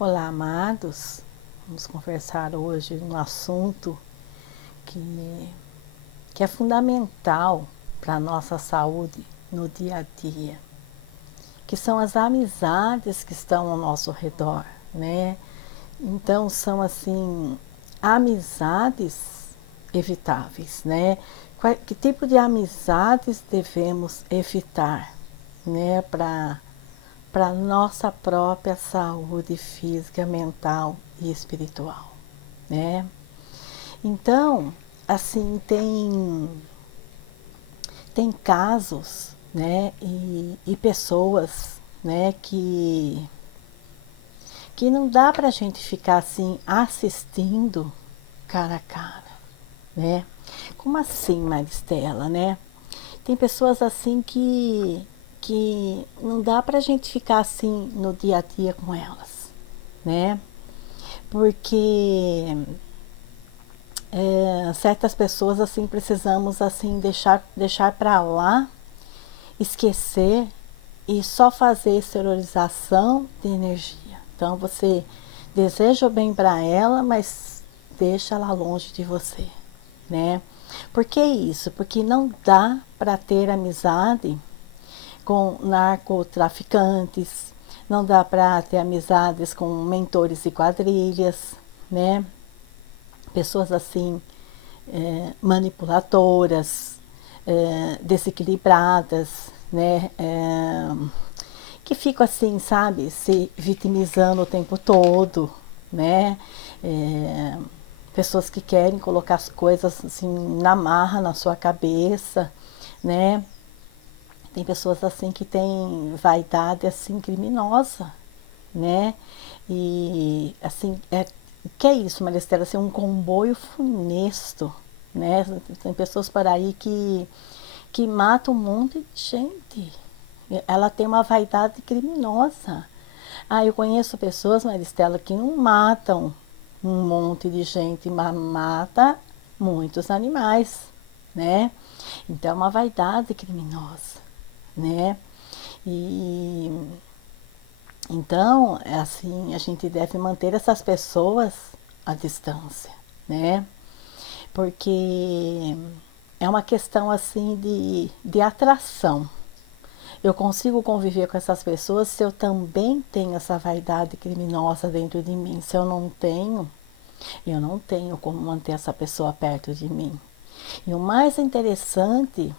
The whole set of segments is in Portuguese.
Olá, amados. Vamos conversar hoje um assunto que é fundamental para a nossa saúde no dia a dia, que são as amizades que estão ao nosso redor, né? Então, são assim, amizades evitáveis, né? Que tipo de amizades devemos evitar, né? Para nossa própria saúde física, mental e espiritual, né? Então, assim, tem casos, né, e pessoas, né, que não dá para a gente ficar assim assistindo cara a cara, né? Como assim, Maristela, né? Tem pessoas assim que não dá para a gente ficar assim no dia a dia com elas, né? Porque certas pessoas assim precisamos assim deixar para lá, esquecer e só fazer exteriorização de energia. Então você deseja o bem para ela, mas deixa ela longe de você, né? Por que isso? Porque não dá para ter amizade com narcotraficantes, não dá para ter amizades com mentores e quadrilhas, né? Pessoas assim manipuladoras, desequilibradas, né? Que ficam assim, sabe, se vitimizando o tempo todo, né? Pessoas que querem colocar as coisas assim na marra na sua cabeça, né? Tem pessoas assim que têm vaidade assim criminosa, né? E assim, que é isso, Maristela? Assim, um comboio funesto, né? Tem pessoas por aí que matam um monte de gente. Ela tem uma vaidade criminosa. Ah, eu conheço pessoas, Maristela, que não matam um monte de gente, mas mata muitos animais, né? Então é uma vaidade criminosa, né? E então, é assim, a gente deve manter essas pessoas à distância, né? Porque é uma questão assim de atração. Eu consigo conviver com essas pessoas se eu também tenho essa vaidade criminosa dentro de mim. Se eu não tenho, eu não tenho como manter essa pessoa perto de mim. E o mais interessante,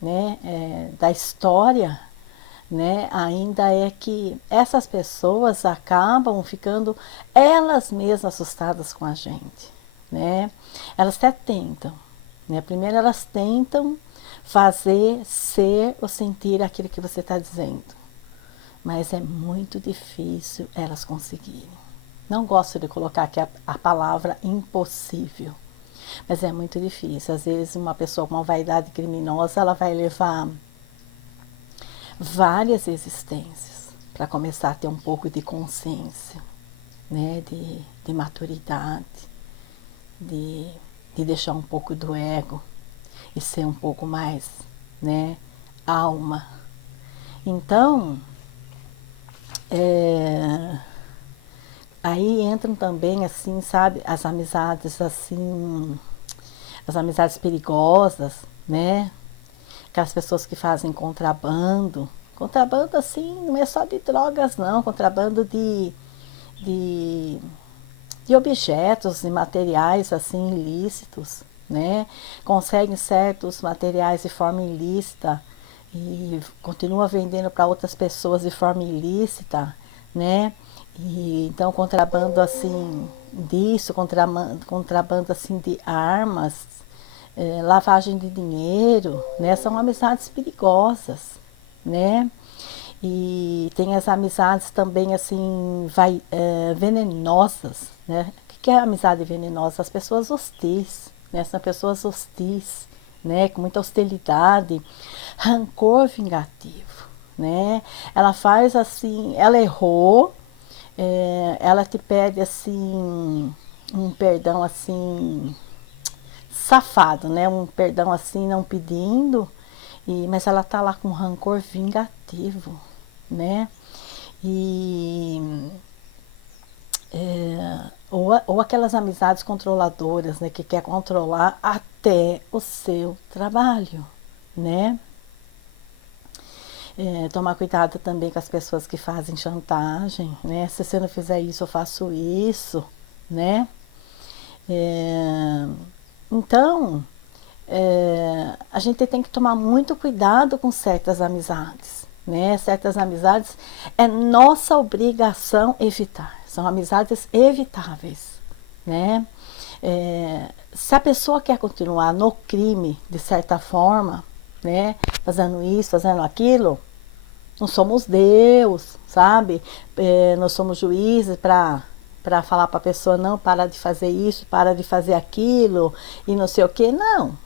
né, da história, né, ainda é que essas pessoas acabam ficando elas mesmas assustadas com a gente, né? Elas até tentam, né? Primeiro elas tentam fazer ser ou sentir aquilo que você está dizendo, mas é muito difícil elas conseguirem. Não gosto de colocar aqui a palavra impossível, mas é muito difícil. Às vezes uma pessoa com uma vaidade criminosa, ela vai levar várias existências para começar a ter um pouco de consciência, né, de maturidade, de, de deixar um pouco do ego e ser um pouco mais, né, alma. Então, aí entram também, assim, sabe, as amizades, assim, as amizades perigosas, né, aquelas pessoas que fazem contrabando. Contrabando, assim, não é só de drogas, não, contrabando de, de objetos e materiais assim ilícitos, né? Conseguem certos materiais de forma ilícita e continua vendendo para outras pessoas de forma ilícita, né? E então contrabando assim disso, contrabando assim de armas, lavagem de dinheiro, né? São amizades perigosas, né? E tem as amizades também assim venenosas, né? O que é amizade venenosa? As pessoas hostis, né? São pessoas hostis, né? Com muita hostilidade, rancor vingativo, né? Ela faz assim, ela errou, ela te pede assim um perdão assim safado, né? Um perdão assim não pedindo, mas ela tá lá com rancor vingativo, né? E ou aquelas amizades controladoras, né, que quer controlar até o seu trabalho, né? Tomar cuidado também com as pessoas que fazem chantagem, né? Se você não fizer isso, eu faço isso, né? Então, a gente tem que tomar muito cuidado com certas amizades, né? Certas amizades é nossa obrigação evitar, são amizades evitáveis, né? Se a pessoa quer continuar no crime, de certa forma, né? Fazendo isso, fazendo aquilo, não somos Deus, sabe? Nós somos juízes para falar para a pessoa, não, para de fazer isso, para de fazer aquilo, e não sei o que, não.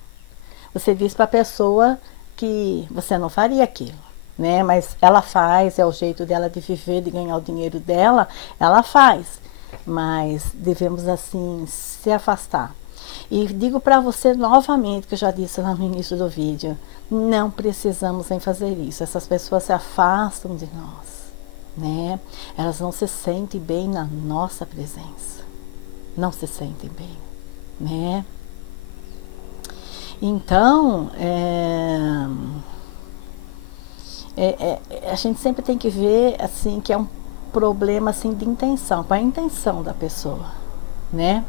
Você diz para a pessoa que você não faria aquilo, né? Mas ela faz, é o jeito dela de viver, de ganhar o dinheiro dela, ela faz. Mas devemos, assim, se afastar. E digo para você novamente, que eu já disse lá no início do vídeo, não precisamos em fazer isso. Essas pessoas se afastam de nós, né? Elas não se sentem bem na nossa presença. Não se sentem bem, né? Então, a gente sempre tem que ver, assim, que é um problema, assim, de intenção. Qual é a intenção da pessoa, né?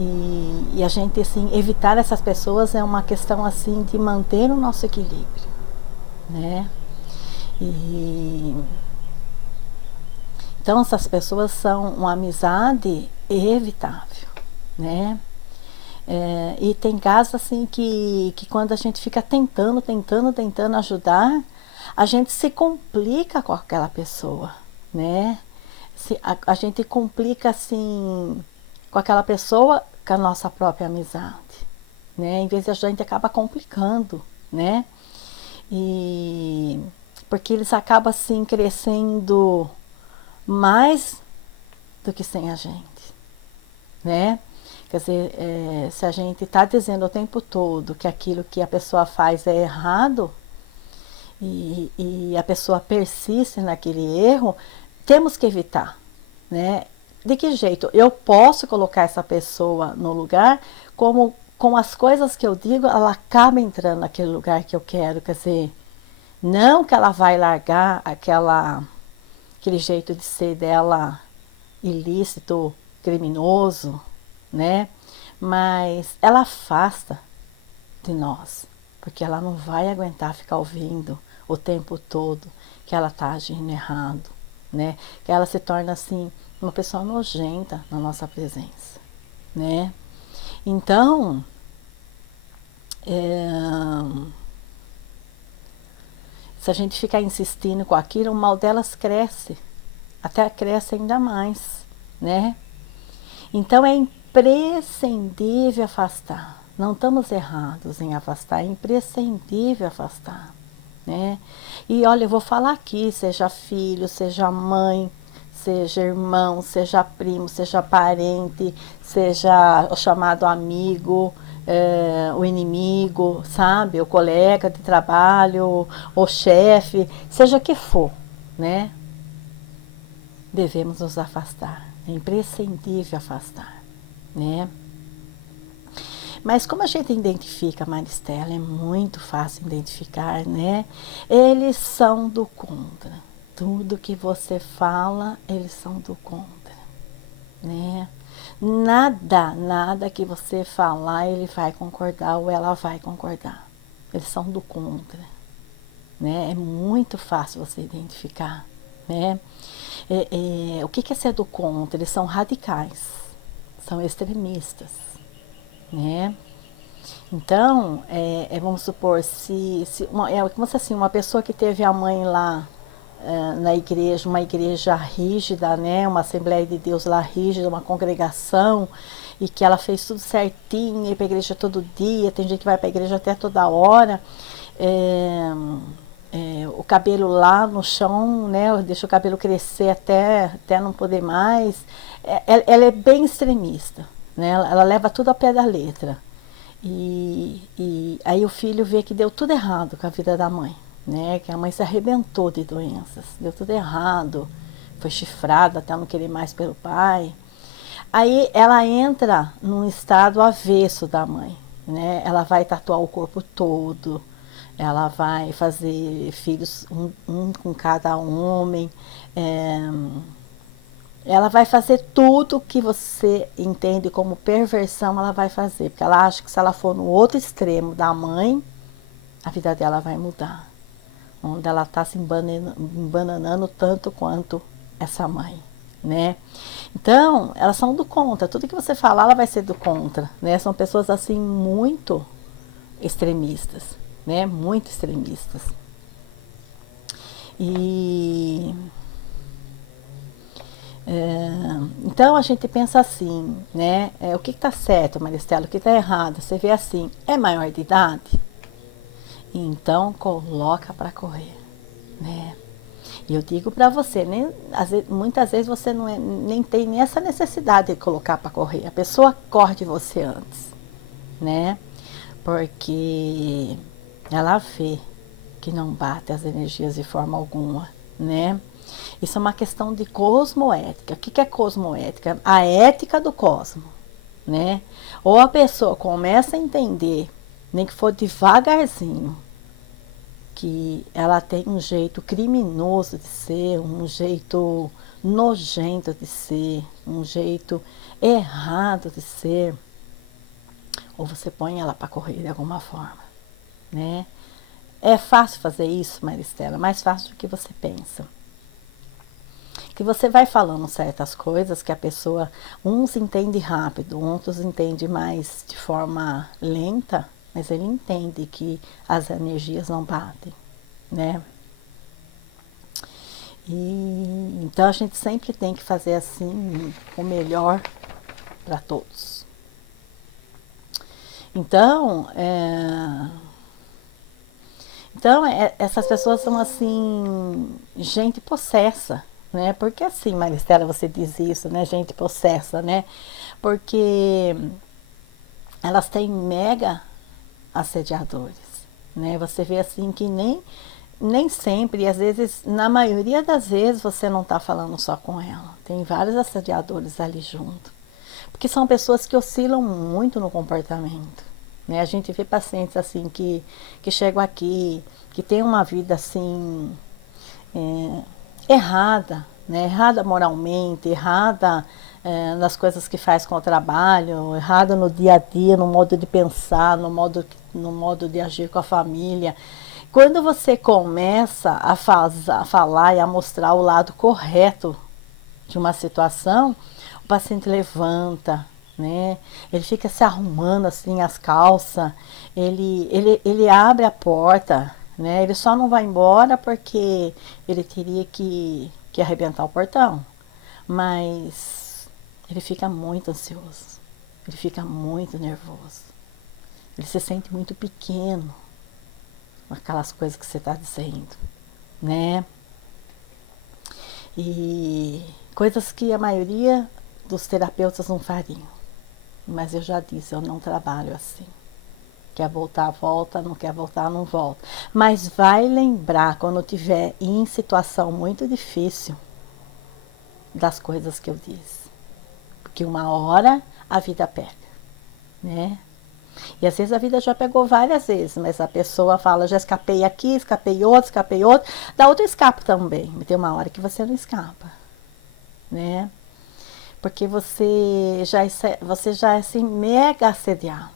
E a gente, assim, evitar essas pessoas é uma questão, assim, de manter o nosso equilíbrio, né? Então, essas pessoas são uma amizade evitável, né? E tem casos, assim, que quando a gente fica tentando ajudar, a gente se complica com aquela pessoa, né? A gente complica, assim, com aquela pessoa, com a nossa própria amizade, né? Em vez de a gente acaba complicando, né? Porque eles acabam, assim, crescendo mais do que sem a gente, né? Quer dizer, se a gente está dizendo o tempo todo que aquilo que a pessoa faz é errado e a pessoa persiste naquele erro, temos que evitar, né? De que jeito? Eu posso colocar essa pessoa no lugar, como com as coisas que eu digo, ela acaba entrando naquele lugar que eu quero, quer dizer, não que ela vai largar aquele jeito de ser dela ilícito, criminoso, né? Mas ela afasta de nós, porque ela não vai aguentar ficar ouvindo o tempo todo que ela está agindo errado, né? Que ela se torna, assim, uma pessoa nojenta na nossa presença, né? Então, se a gente ficar insistindo com aquilo, o mal delas cresce, até cresce ainda mais, né? Então é imprescindível afastar. Não estamos errados em afastar, é imprescindível afastar, né? E olha, eu vou falar aqui, seja filho, seja mãe, seja irmão, seja primo, seja parente, seja o chamado amigo, o inimigo, sabe? O colega de trabalho, o chefe, seja o que for, né? Devemos nos afastar, é imprescindível afastar, né? Mas como a gente identifica, Maristela, é muito fácil identificar, né? Eles são do contra. Tudo que você fala, eles são do contra, né? Nada que você falar, ele vai concordar ou ela vai concordar. Eles são do contra, né? É muito fácil você identificar, né? O que é ser do contra? Eles são radicais, são extremistas, né? Então, vamos supor, como se assim, uma pessoa que teve a mãe lá na igreja, uma igreja rígida, né? Uma Assembleia de Deus lá rígida, uma congregação, e que ela fez tudo certinho, ia para a igreja todo dia, tem gente que vai para a igreja até toda hora, o cabelo lá no chão, né? Deixa o cabelo crescer até não poder mais. Ela é bem extremista, né? Ela leva tudo ao pé da letra. E aí o filho vê que deu tudo errado com a vida da mãe, né? Que a mãe se arrebentou de doenças, deu tudo errado, foi chifrada até não querer mais pelo pai. Aí ela entra num estado avesso da mãe, né? Ela vai tatuar o corpo todo, ela vai fazer filhos, um com cada homem, ela vai fazer tudo que você entende como perversão, ela vai fazer, porque ela acha que se ela for no outro extremo da mãe, a vida dela vai mudar, onde ela está se embananando tanto quanto essa mãe, né? Então, elas são do contra, tudo que você falar, ela vai ser do contra, né? São pessoas assim muito extremistas, né? Muito extremistas. E então a gente pensa assim, né? O que está certo, Maristela? O que está errado? Você vê assim, é maior de idade? Então coloca para correr, né? E eu digo para você, muitas vezes você nem tem nem essa necessidade de colocar para correr. A pessoa corre de você antes, né? Porque ela vê que não bate as energias de forma alguma, né? Isso é uma questão de cosmoética. O que é cosmoética? A ética do cosmo, né? Ou a pessoa começa a entender, nem que for devagarzinho, que ela tem um jeito criminoso de ser, um jeito nojento de ser, um jeito errado de ser, ou você põe ela para correr de alguma forma, né? É fácil fazer isso, Maristela, mais fácil do que você pensa. Que você vai falando certas coisas que a pessoa, uns entende rápido, outros entende mais de forma lenta, mas ele entende que as energias não batem, né? E então a gente sempre tem que fazer assim o melhor para todos. Então, essas pessoas são assim, gente possessa, né? Porque assim, Maristela, você diz isso, né? Gente possessa, né? Porque elas têm mega assediadores, né? Você vê assim que nem sempre, e às vezes, na maioria das vezes, você não está falando só com ela. Tem vários assediadores ali junto. Porque são pessoas que oscilam muito no comportamento, né? A gente vê pacientes assim que chegam aqui, que tem uma vida assim errada, né? Errada moralmente, errada nas coisas que faz com o trabalho, errada no dia a dia, no modo de pensar, no modo de agir com a família. Quando você começa a falar e a mostrar o lado correto de uma situação, o paciente levanta, né? Ele fica se arrumando assim as calças, ele abre a porta, né? Ele só não vai embora porque ele teria que arrebentar o portão, mas ele fica muito ansioso, ele fica muito nervoso, ele se sente muito pequeno com aquelas coisas que você está dizendo, né? E coisas que a maioria dos terapeutas não fariam. Mas eu já disse, eu não trabalho assim. Quer voltar, volta, não quer voltar, não volta. Mas vai lembrar quando estiver em situação muito difícil das coisas que eu disse. Porque uma hora a vida pega, né? E às vezes a vida já pegou várias vezes, mas a pessoa fala, já escapei aqui, escapei outro, da outra escapa também. Mas tem uma hora que você não escapa, né? Porque você já é assim, mega assediado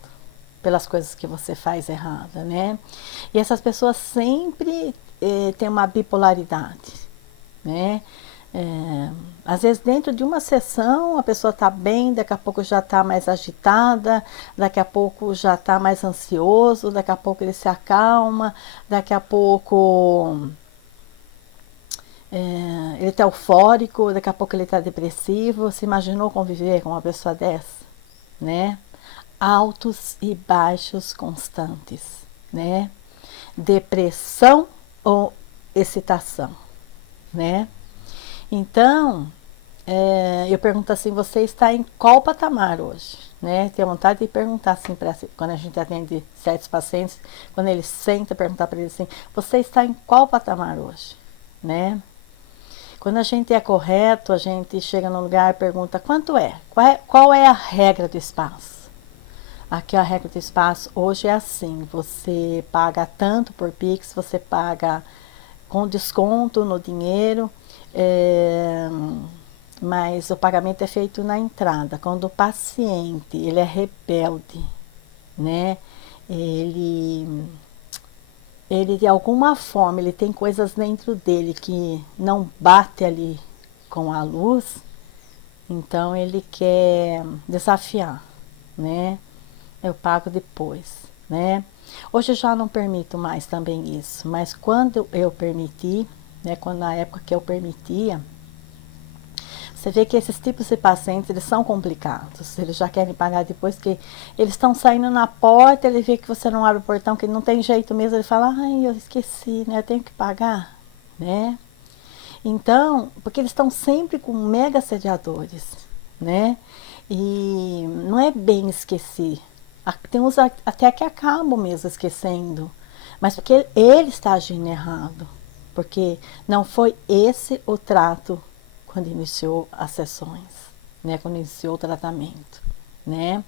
pelas coisas que você faz errada, né? E essas pessoas sempre têm uma bipolaridade, né? Às vezes dentro de uma sessão a pessoa está bem, daqui a pouco já está mais agitada, daqui a pouco já está mais ansioso, daqui a pouco ele se acalma, daqui a pouco ele está eufórico, daqui a pouco ele está depressivo. Você imaginou conviver com uma pessoa dessa, né? Altos e baixos constantes, né? Depressão ou excitação, né? Então, eu pergunto assim, você está em qual patamar hoje? Né? Tenho vontade de perguntar assim, quando a gente atende certos pacientes, quando eles sentam, perguntar para eles assim, você está em qual patamar hoje? Né? Quando a gente é correto, a gente chega num lugar e pergunta quanto é? Qual é a regra do espaço? Aqui a regra do espaço hoje é assim, você paga tanto por Pix, você paga com desconto no dinheiro, mas o pagamento é feito na entrada. Quando o paciente ele é rebelde, né? Ele de alguma forma ele tem coisas dentro dele que não bate ali com a luz, então ele quer desafiar, né? Eu pago depois, né? Hoje eu já não permito mais também isso, mas quando eu permiti, né, quando na época que eu permitia, você vê que esses tipos de pacientes, eles são complicados, eles já querem pagar depois que eles estão saindo na porta, ele vê que você não abre o portão, que não tem jeito mesmo, ele fala, ai, eu esqueci, né, eu tenho que pagar, né? Então, porque eles estão sempre com mega assediadores, né? E não é bem esquecer. Tem uns até que acabam mesmo esquecendo. Mas porque ele está agindo errado. Porque não foi esse o trato quando iniciou as sessões, né? Quando iniciou o tratamento, né?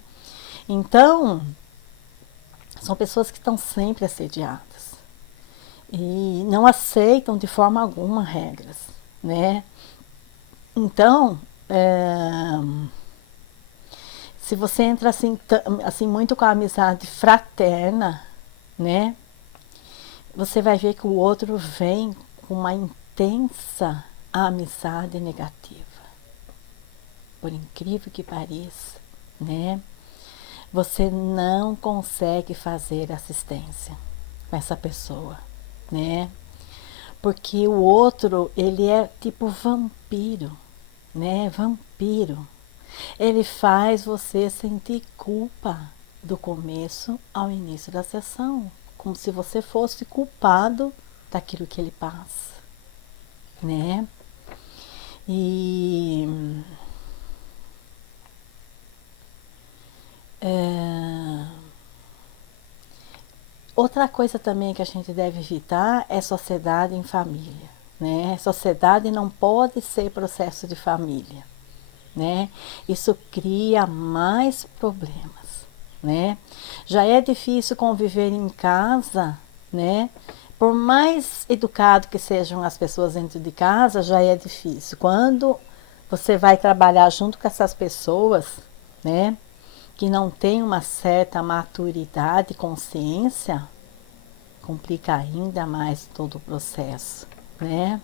Então, são pessoas que estão sempre assediadas e não aceitam de forma alguma regras, né? Então, se você entra assim muito com a amizade fraterna, né? Você vai ver que o outro vem com uma intensa amizade negativa. Por incrível que pareça, né? Você não consegue fazer assistência com essa pessoa, né? Porque o outro, ele é tipo vampiro, né? Vampiro. Ele faz você sentir culpa do começo ao início da sessão, como se você fosse culpado daquilo que ele passa, né? E outra coisa também que a gente deve evitar é sociedade em família, né? Sociedade não pode ser processo de família, né? Isso cria mais problemas, né? Já é difícil conviver em casa, né? Por mais educado que sejam as pessoas dentro de casa, já é difícil. Quando você vai trabalhar junto com essas pessoas, né? Que não tem uma certa maturidade e consciência, complica ainda mais todo o processo, né?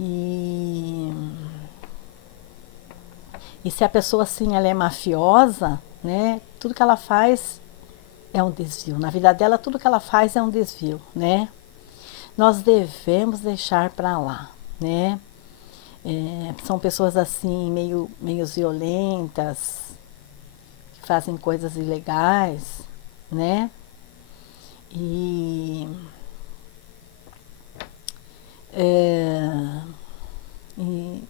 E se a pessoa assim ela é mafiosa, né? Tudo que ela faz é um desvio. Na vida dela, tudo que ela faz é um desvio, né? Nós devemos deixar para lá, né? São pessoas assim meio violentas, que fazem coisas ilegais, né? E, é, e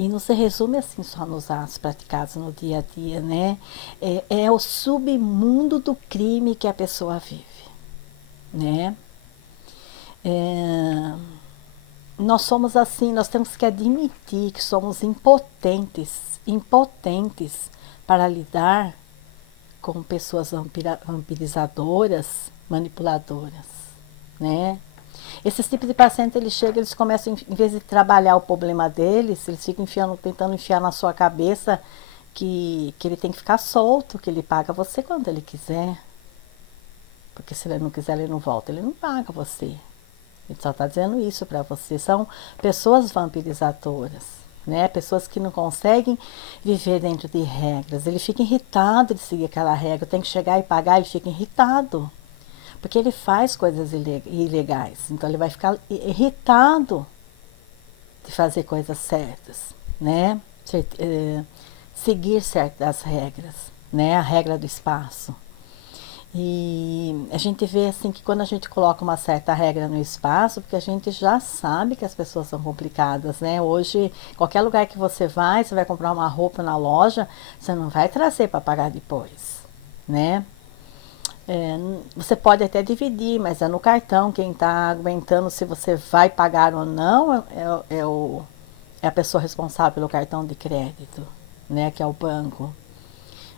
E não se resume assim só nos atos praticados no dia a dia, né? É o submundo do crime que a pessoa vive, né? É, nós somos assim, nós temos que admitir que somos impotentes para lidar com pessoas vampirizadoras, manipuladoras, né? Esses tipos de pacientes, eles chegam, eles começam, em vez de trabalhar o problema deles, eles ficam tentando enfiar na sua cabeça que ele tem que ficar solto, que ele paga você quando ele quiser. Porque se ele não quiser, ele não volta, ele não paga você. Ele só está dizendo isso para você. São pessoas vampirizadoras, né? Pessoas que não conseguem viver dentro de regras. Ele fica irritado de seguir aquela regra, tem que chegar e pagar, ele fica irritado. Porque ele faz coisas ilegais, então ele vai ficar irritado de fazer coisas certas, né? Seguir certas regras, né? A regra do espaço. E a gente vê assim que quando a gente coloca uma certa regra no espaço, porque a gente já sabe que as pessoas são complicadas, né? Hoje, qualquer lugar que você vai comprar uma roupa na loja, você não vai trazer para pagar depois, né? Você pode até dividir, mas é no cartão. Quem está aguentando se você vai pagar ou não é a pessoa responsável pelo cartão de crédito, né, que é o banco.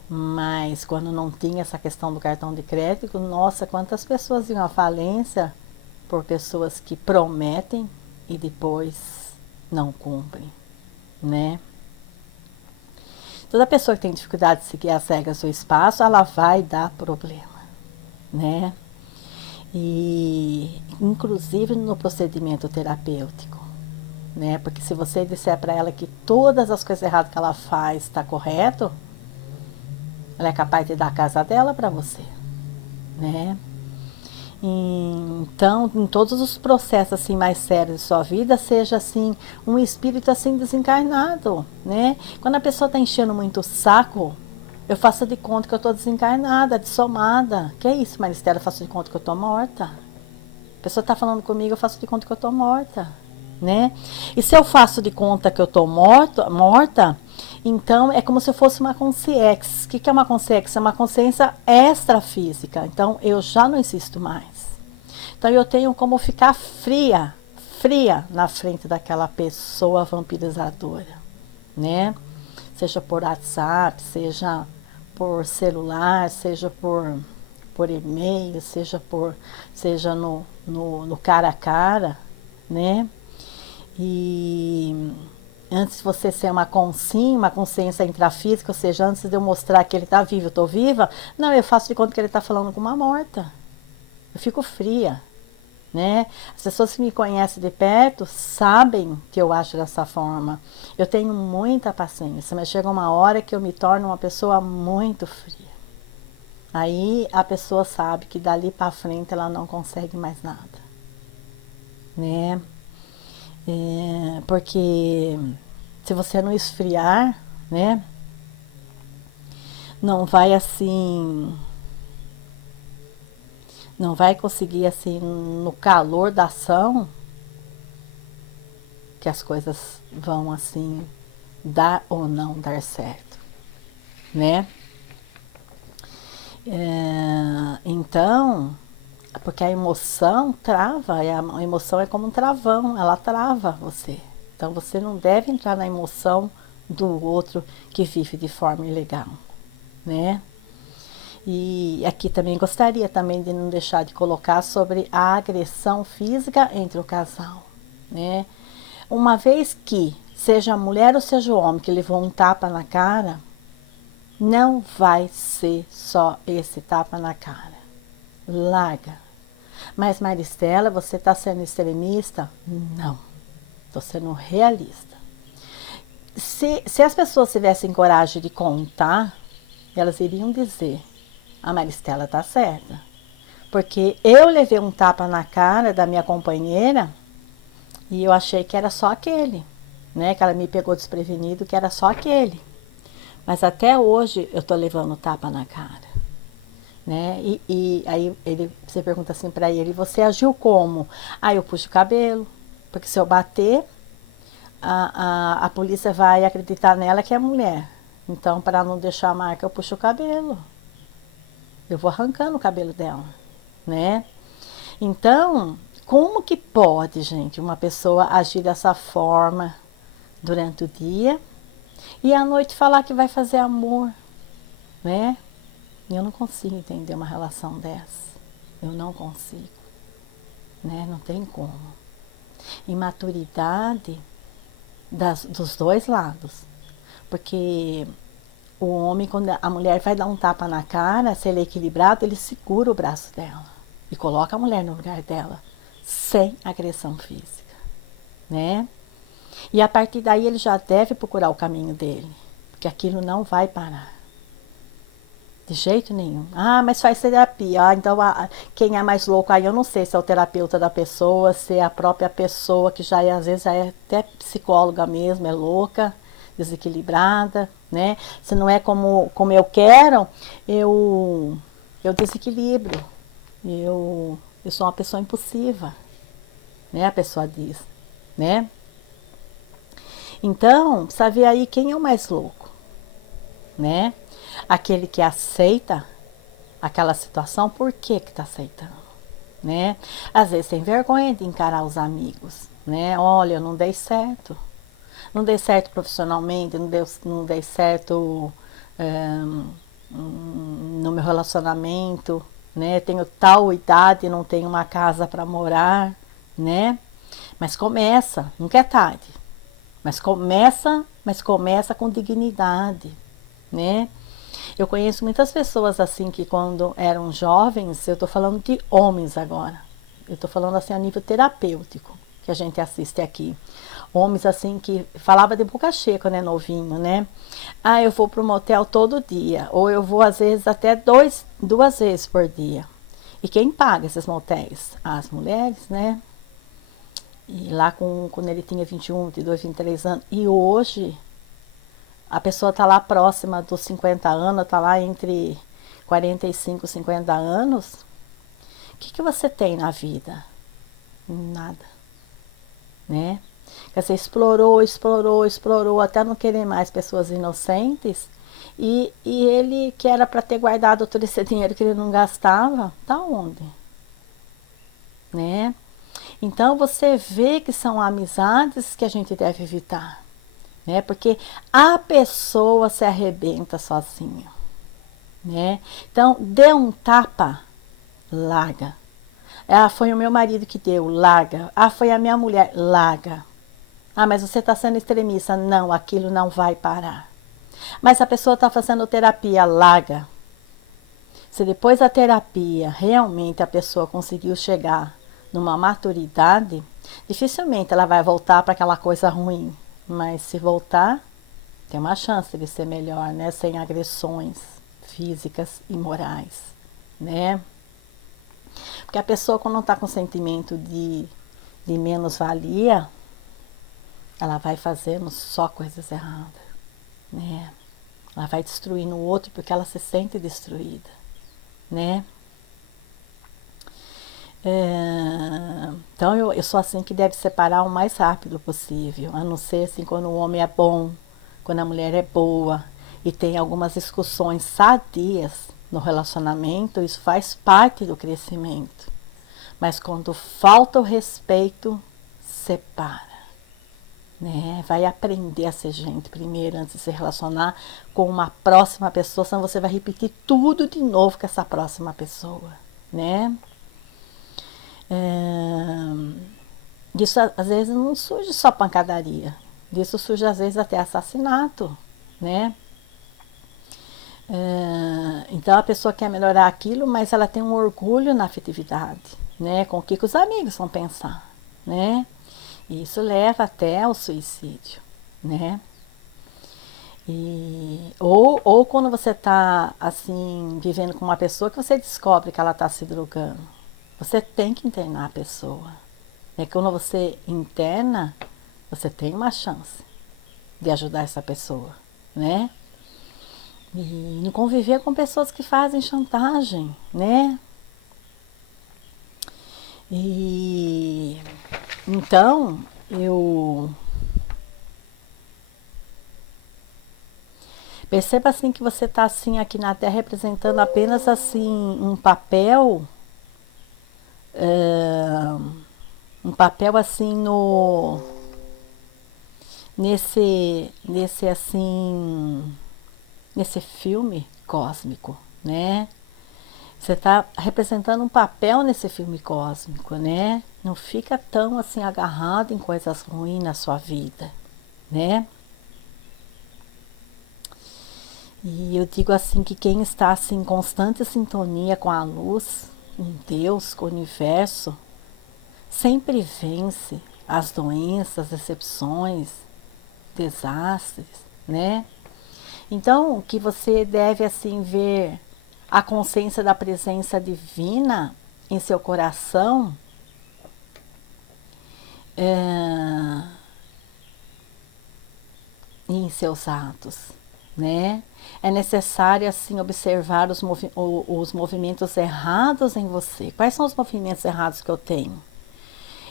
Mas quando não tinha essa questão do cartão de crédito, nossa, quantas pessoas iam à falência por pessoas que prometem e depois não cumprem, né? Toda pessoa que tem dificuldade de seguir as regras do espaço, ela vai dar problema, né? E inclusive no procedimento terapêutico, né? Porque se você disser para ela que todas as coisas erradas que ela faz está correto, ela é capaz de dar a casa dela para você, né? Então, em todos os processos assim mais sérios de sua vida, seja assim um espírito assim desencarnado, né? Quando a pessoa está enchendo muito o saco, eu faço de conta que eu estou desencarnada, dessomada. Que é isso, Maristela? Eu faço de conta que eu estou morta. A pessoa está falando comigo, eu faço de conta que eu estou morta, né? E se eu faço de conta que eu estou morta, então é como se eu fosse uma consciência. O que é uma consciência? É uma consciência extrafísica. Então eu já não existo mais. Então eu tenho como ficar fria na frente daquela pessoa vampirizadora, né? Seja por WhatsApp, seja por celular, seja por e-mail, seja no cara a cara, né? E antes de você ser uma consciência intrafísica, ou seja, antes de eu mostrar que ele está vivo, eu estou viva, não, eu faço de conta que ele está falando com uma morta. Eu fico fria, né? As pessoas que me conhecem de perto sabem que eu acho dessa forma. Eu tenho muita paciência, mas chega uma hora que eu me torno uma pessoa muito fria. Aí a pessoa sabe que dali para frente ela não consegue mais nada, né? Porque se você não esfriar, né, não vai assim, não vai conseguir assim no calor da ação que as coisas vão assim dar ou não dar certo, né? Então, porque a emoção trava, a emoção é como um travão, ela trava você. Então você não deve entrar na emoção do outro que vive de forma ilegal, né? E aqui também gostaria também de não deixar de colocar sobre a agressão física entre o casal, né? Uma vez que seja a mulher ou seja o homem que levou um tapa na cara, não vai ser só esse tapa na cara. Larga. Mas Maristela, você está sendo extremista? Não. Estou sendo realista. Se as pessoas tivessem coragem de contar, elas iriam dizer: a Maristela está certa. Porque eu levei um tapa na cara da minha companheira e eu achei que era só aquele, né? Que ela me pegou desprevenido, que era só aquele. Mas até hoje eu estou levando tapa na cara, né? E aí você pergunta assim para ele: você agiu como? Ah, eu puxo o cabelo, porque se eu bater, a polícia vai acreditar nela que é mulher. Então, para não deixar a marca, eu puxo o cabelo. Eu vou arrancando o cabelo dela, né? Então, como que pode, gente, uma pessoa agir dessa forma durante o dia e à noite falar que vai fazer amor, né? Eu não consigo entender uma relação dessa. Eu não consigo, né? Não tem como. Imaturidade dos dois lados. Porque o homem, quando a mulher vai dar um tapa na cara, se ele é equilibrado, ele segura o braço dela e coloca a mulher no lugar dela, sem agressão física, né? E a partir daí ele já deve procurar o caminho dele, porque aquilo não vai parar. De jeito nenhum. Ah, mas faz terapia. Ah, então quem é mais louco aí, eu não sei se é o terapeuta da pessoa, se é a própria pessoa que já é, às vezes já é até psicóloga mesmo, é louca, desequilibrada, né? Se não é como eu quero, eu desequilibro. Eu sou uma pessoa impulsiva, né? A pessoa diz, né? Então, precisa ver aí quem é o mais louco, né? Aquele que aceita aquela situação, por que está aceitando, né? Às vezes tem vergonha de encarar os amigos, né? Olha, eu não dei certo. Não dei certo profissionalmente, não dei certo no meu relacionamento, né? Tenho tal idade, não tenho uma casa para morar, né? Mas começa, nunca é tarde. Mas começa com dignidade, né? Eu conheço muitas pessoas assim que quando eram jovens, eu estou falando de homens agora, eu estou falando assim a nível terapêutico, que a gente assiste aqui. Homens assim que falava de boca cheia quando é novinho, né? Ah, eu vou para o motel todo dia, ou eu vou às vezes até duas vezes por dia. E quem paga esses motéis? As mulheres, né? E lá quando ele tinha 21, 22, 23 anos. E hoje a pessoa está lá próxima dos 50 anos, está lá entre 45 e 50 anos. O que você tem na vida? Nada, né? Você explorou, até não querer mais pessoas inocentes. E ele, que era para ter guardado todo esse dinheiro que ele não gastava, tá onde? Né? Então você vê que são amizades que a gente deve evitar, né? Porque a pessoa se arrebenta sozinha, né? Então dê um tapa, larga. Ah, foi o meu marido que deu, larga. Ah, foi a minha mulher, larga. Ah, mas você está sendo extremista. Não, aquilo não vai parar. Mas a pessoa está fazendo terapia, larga. Se depois da terapia realmente a pessoa conseguiu chegar numa maturidade, dificilmente ela vai voltar para aquela coisa ruim. Mas se voltar, tem uma chance de ser melhor, né? Sem agressões físicas e morais, né? Porque a pessoa quando não está com sentimento de menos-valia, ela vai fazendo só coisas erradas, né? Ela vai destruindo o outro porque ela se sente destruída, né? Então eu sou assim que deve separar o mais rápido possível, a não ser assim quando o homem é bom, quando a mulher é boa e tem algumas discussões sadias no relacionamento, isso faz parte do crescimento. Mas quando falta o respeito, separa. Né? Vai aprender a ser gente primeiro antes de se relacionar com uma próxima pessoa, senão você vai repetir tudo de novo com essa próxima pessoa, né? Isso às vezes não surge só pancadaria, disso surge às vezes até assassinato, né? Então a pessoa quer melhorar aquilo, mas ela tem um orgulho na afetividade, né? Com o que os amigos vão pensar, né? E isso leva até ao suicídio, né? Ou quando você está assim, vivendo com uma pessoa que você descobre que ela está se drogando, você tem que internar a pessoa. É que quando você interna, você tem uma chance de ajudar essa pessoa, né? E não conviver com pessoas que fazem chantagem, né? E então eu perceba assim que você está assim aqui na Terra representando apenas assim um papel assim no nesse assim nesse filme cósmico, né? Você está representando um papel nesse filme cósmico, né? Não fica tão assim agarrado em coisas ruins na sua vida, né? E eu digo assim que quem está assim em constante sintonia com a luz, com Deus, com o universo, sempre vence as doenças, decepções, desastres, né? Então, que você deve assim ver a consciência da presença divina em seu coração, e em seus atos, né? É necessário assim observar os movimentos errados em você. Quais são os movimentos errados que eu tenho?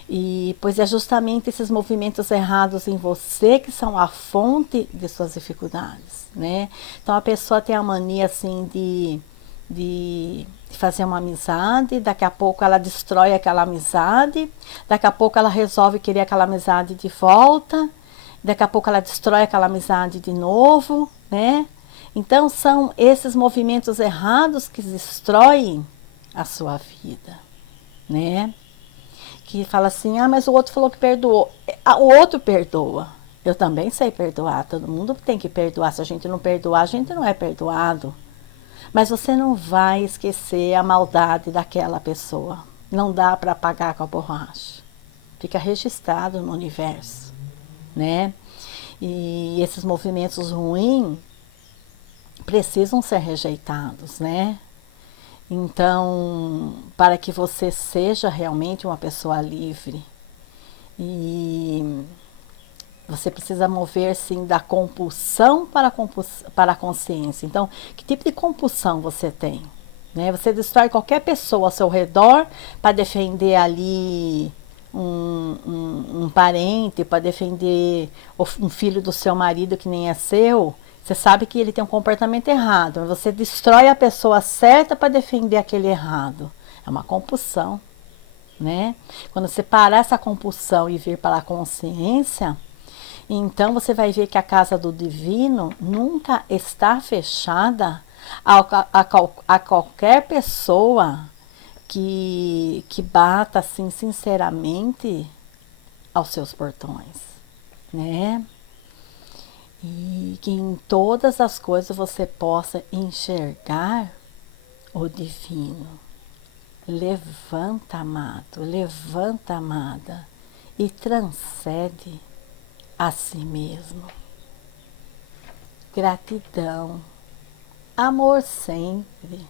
E pois é justamente esses movimentos errados em você que são a fonte de suas dificuldades, né? Então a pessoa tem a mania assim de fazer uma amizade, daqui a pouco ela destrói aquela amizade, daqui a pouco ela resolve querer aquela amizade de volta, daqui a pouco ela destrói aquela amizade de novo, né? Então são esses movimentos errados que destroem a sua vida, né? Que fala assim, mas o outro falou que perdoou. O outro perdoa. Eu também sei perdoar, todo mundo tem que perdoar. Se a gente não perdoar, a gente não é perdoado. Mas você não vai esquecer a maldade daquela pessoa. Não dá para apagar com a borracha. Fica registrado no universo, né? E esses movimentos ruins precisam ser rejeitados, né? Então, para que você seja realmente uma pessoa livre, e você precisa mover, sim, da compulsão para a consciência. Então, que tipo de compulsão você tem? Né? Você destrói qualquer pessoa ao seu redor para defender ali um parente, para defender um filho do seu marido que nem é seu. Você sabe que ele tem um comportamento errado, mas você destrói a pessoa certa para defender aquele errado. É uma compulsão, né? Quando você parar essa compulsão e vir para a consciência, então você vai ver que a casa do divino nunca está fechada a qualquer pessoa que bata assim sinceramente aos seus portões, né? E que em todas as coisas você possa enxergar o divino. Levanta, amado, levanta, amada, e transcende a si mesmo. Gratidão, amor sempre.